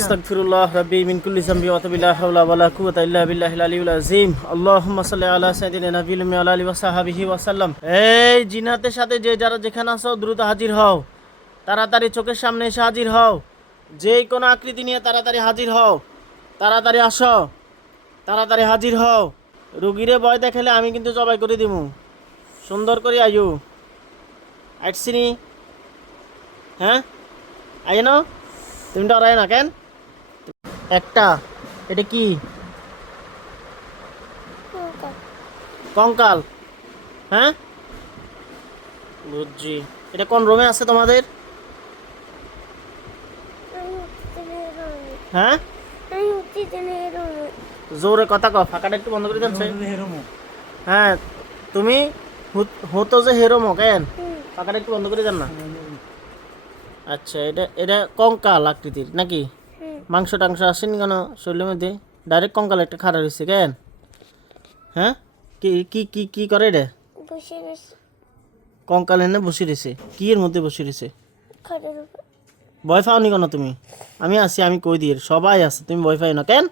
আস্তাগফিরুল্লাহ রাব্বি মিন কুল্লি যামবি ওয়া আতুবু লা হাওলা ওয়া লা কুওয়াতা ইল্লা বিল্লাহিল আলিয়্যিল আযীম। আল্লাহুম্মা সাল্লি আলা সাইয়্যিদিনা নাবিয়্যিল উম্মি ওয়া আলা আলিহি ওয়া সাহবিহি ওয়া সাল্লাম। এই জিন্নাতের সাথে যে যারা যেখানে আছো দ্রুত হাজির হও, তাড়াতাড়ি চোখের সামনে এসে হাজির হও। যেই কোনো আকৃতি নিয়ে তাড়াতাড়ি হাজির হও, তাড়াতাড়ি আসো, তাড়াতাড়ি হাজির হও। রুগীরে ভয় দেখালে আমি কিন্তু জবাই করে দিমু। সুন্দর করে আইও। আইসিনি হ্যাঁ আইন, তুমি ডরাই না কেন? একটা এটা কি? কঙ্কাল। হ্যাঁ বুঝছি। এটা কোন রুমে আছে তোমাদের? হ্যাঁ জোরে কথা কও, ফাঁকাটা একটু বন্ধ করে দিচ্ছে। হ্যাঁ তুমি হতো যে হেরোমো কেন? ফাঁকাটা একটু বন্ধ করে দেন না। আচ্ছা এটা এটা কঙ্কাল আকৃতির নাকি? মাংস টাংস আসেনি কেন শরীরের মধ্যে? ডাইরেক্ট কঙ্কাল একটা খাড়া রয়েছে কেন? হ্যাঁ কি কি কি কি করে এটা? কঙ্কাল এনে বসে রয়েছে, কি এর মধ্যে বসে রয়েছে? ভয় পাওনি কেন তুমি? আমি আছি, আমি কই দিয়ে সবাই আছে, তুমি ভয় পাই না কেন?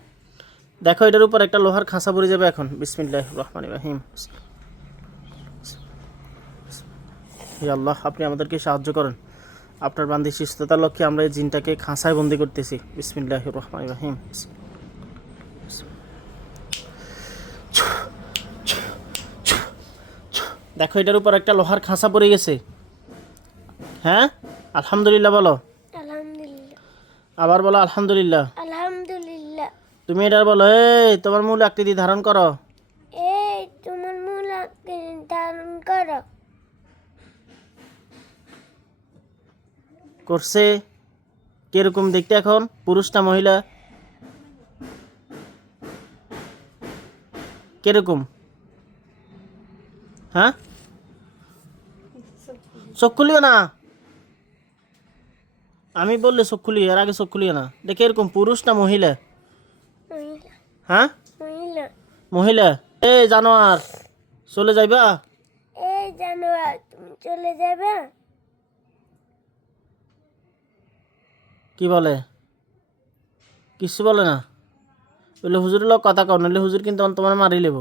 দেখো এটার উপর একটা লোহার খাঁচা পড়ে যাবে এখন। বিসমিল্লাহির রহমানির রহিম। হে আল্লাহ, আপনি আমাদেরকে সাহায্য করেন। আপনার বান্দি সুস্থতার লক্ষ্যে আমরা এই জিনটাকে খাঁচায় বন্দি করতেছি। বিসমিল্লাহির রহমানির রহিম। দেখো এটার উপর একটা লোহার খাঁচা পড়ে গেছে। হ্যাঁ আলহামদুলিল্লাহ বলো। আলহামদুলিল্লাহ। আবার বলো আলহামদুলিল্লাহ। আলহামদুলিল্লাহ। তুমি এটার বলো, এই তোমার মূল আকৃতি ধারণ করো। এই তোমার মূল আকৃতি ধারণ করো। করছে। কিরকম দেখতে এখন? পুরুষ না মহিলা? কিরকম? হ্যাঁ চোখ খুলিও না, আমি বললে চোখ খুলি, এর আগে চোখ খুলিও না। দেখে এরকম পুরুষ না মহিলা? মহিলা। হ্যাঁ মহিলা। মহিলা। এই জানোয়ার চলে যাইবা? এই জানোয়ার তুমি চলে যাবে? কি বলে? কিছু বলে না। বলে হুজুরের লোক কথা কও, নাহলে হুজুর কিন্তু তোমার মারি লেব।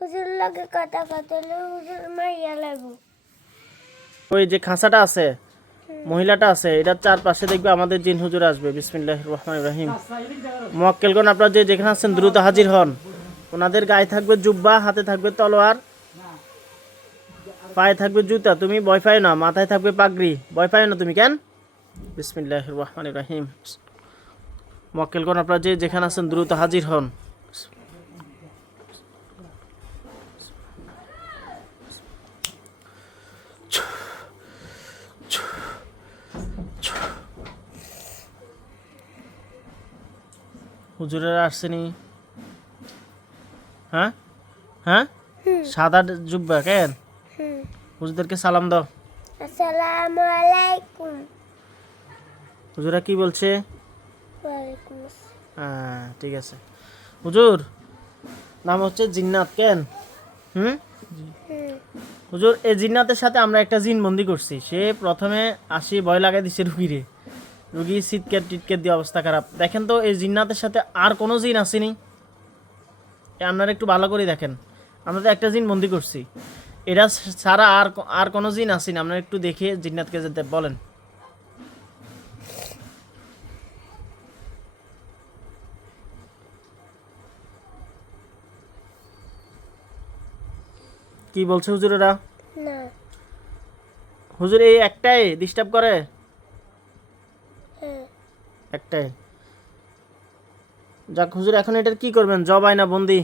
হুজুর লগে কথা কথা হলে হুজুর মাইয়া লাগবো। ওই যে খাঁচাটা আছে, মহিলাটা আছে, এটার চারপাশে দেখবে আমাদের জিন হুজুর আসবে। বিসমিল্লাহির রহমানির রহিম। মুয়াক্কেলগণ আপনারা যে যেখানে আছেন দ্রুত হাজির হন। ওনাদের গায়ে থাকবে জুব্বা, হাতে থাকবে তলোয়ার, পায়ে থাকবে জুতা। তুমি ভয় পাই না, মাথায় থাকবে পাগড়ি। ভয় পাই না তুমি কেন? বিসমিল্লাহির রহমানির রহিম। মুয়াক্কেলগণ আপনারা যে যেখানে আছেন দ্রুত হাজির হন। হুজুরেরা আসছেনি? হ্যাঁ হ্যাঁ সাদা জুব্বা কেন? হুজুরদেরকে সালাম দাও। আসসালামু আলাইকুম। হুজুরা কি বলছে? ওয়ালাইকুম আসসালাম। হ্যাঁ ঠিক আছে। হুজুর নাম হচ্ছে জিন্নাত কেন? হুজুর এই জিন্নাতের সাথে আমরা একটা জিন বন্দি করছি। সে প্রথমে আসি ভয় লাগাই দিছে রুগীরে। রুগী চিৎকার টিটকার দিয়ে অবস্থা খারাপ। দেখেন তো এই জিন্নাতের সাথে আর কোনো জিন আসেনি? আপনারা একটু ভালো করে দেখেন। আমরা তো একটা জিন বন্দি করছি, এটা ছাড়া আর কোনো জিন আসেনি। আপনারা একটু দেখে জিন্নাতকে যেতে বলেন। কি বলছে হুজুরেরা? না। হুজুর এই একটাই ডিস্টার্ব করে? হ্যাঁ। একটাই। যাক হুজুর, এখন এটার কি করবেন? জবাই না বন্দি?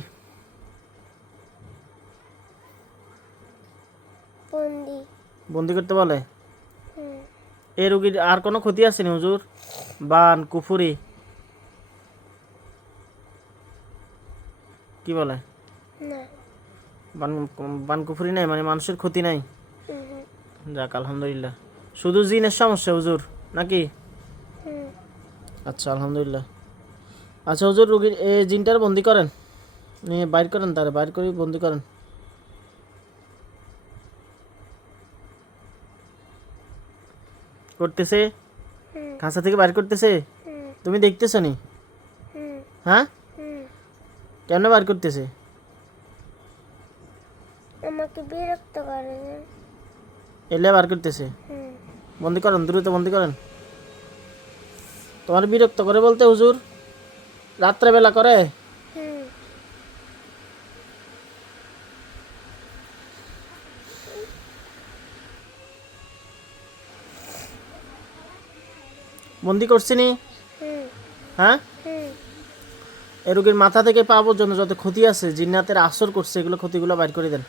বন্দি। বন্দি করতে বলে। হুম। এই রুগীর আর কোনো ক্ষতি আসেনি হুজুর? বান কুফুরি কি বলে? না। বান বান কুফুরি নাই, মানে মানুষের ক্ষতি নাই? যাক আলহামদুলিল্লাহ। শুধু জিনের সমস্যা হুজুর নাকি? আচ্ছা আলহামদুলিল্লাহ। আচ্ছা হুজুর, রুগীর এই জিনটার বন্দি করেন, নিয়ে বাইর করেন, তারা বাইর করে বন্দি করেন। করতেছে? খাঁচা থেকে বাইর করতেছে? তুমি দেখতেছো নি? হুম হ্যাঁ, হুম কেমনে বার করতেছে? আমাকে বিরক্ত করে না। এলে বার করতেছে। হুম বন্দি করেন, দ্রুত বন্দি করেন। তোমার বিরক্ত করে বলতে হুজুর? রাত্রেবেলা করে? হুম বন্দি করছিনি? হুম হ্যাঁ, হুম এ রোগীর মাথা থেকে পা পর্যন্ত যত ক্ষতি আছে, জিন্নাতের আসর করছে, এগুলো ক্ষতিগুলো বাইর করে দেন।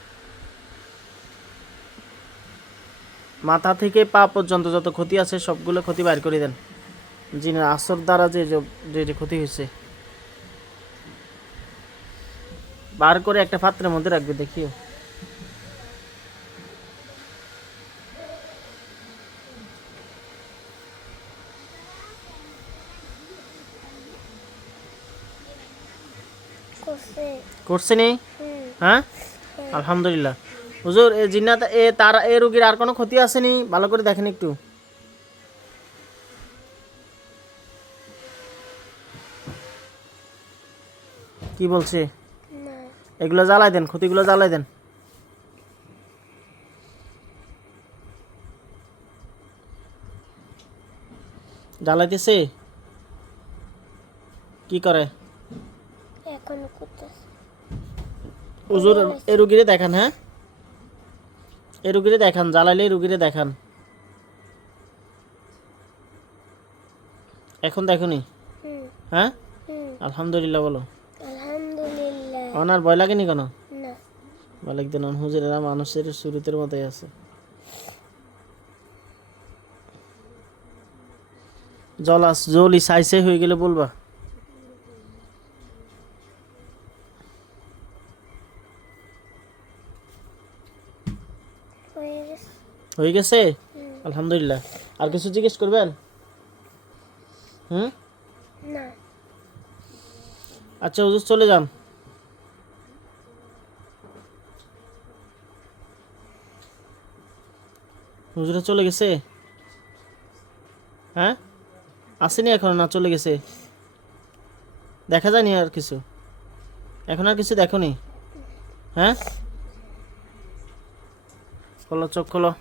মাথা থেকে পা পর্যন্ত যত ক্ষতি আছে সবগুলো ক্ষতি বাইর করে দেন। জিনের আসর দ্বারা যে যে যে ক্ষতি হয়েছে বার করে একটা পাত্রের মধ্যে রাখবে, দেখিও। করছে। করছেনি? হুম হ্যাঁ, আলহামদুলিল্লাহ। হুজুর, এই জিন্নাত এ রোগীর আর কোনো ক্ষতি আসেনি? ভালো করে দেখেন একটু। কি বলছে? না এগুলো জ্বালাই দেন, ক্ষতিগুলো জ্বালাই দেন। জ্বালাইতেছে? কি করে? এখনো করতেছে। হুজুর, এ রুগীরে দেখান। হ্যাঁ, এ রুগীরে দেখান, জ্বালাইলে এই রুগীরে দেখান। এখন দেখুনি? হুম হ্যাঁ, হুম আলহামদুলিল্লাহ বলো। আলহামদুলিল্লাহ। ওনার ভয় লাগেনি কেন? না ভয় লাগতে না, হুজুরেরা মানুষের শুরুতের মতোই আছে। জলি সাইসে হয়ে গেলে বলবা। হয়ে গেছে। হয়ে গেছে? হুম আলহামদুলিল্লাহ। আর কিছু জিজ্ঞেস করবেন? হুম, না আচ্ছা হুজুর, চলে যান। হুজুরা চলে গেছে? হ্যাঁ, আসেনি এখন? না, চলে গেছে? দেখা যায়নি আর কিছু? এখন আর কিছু দেখোনি? হ্যাঁ, খোলো, চোখ খোলো।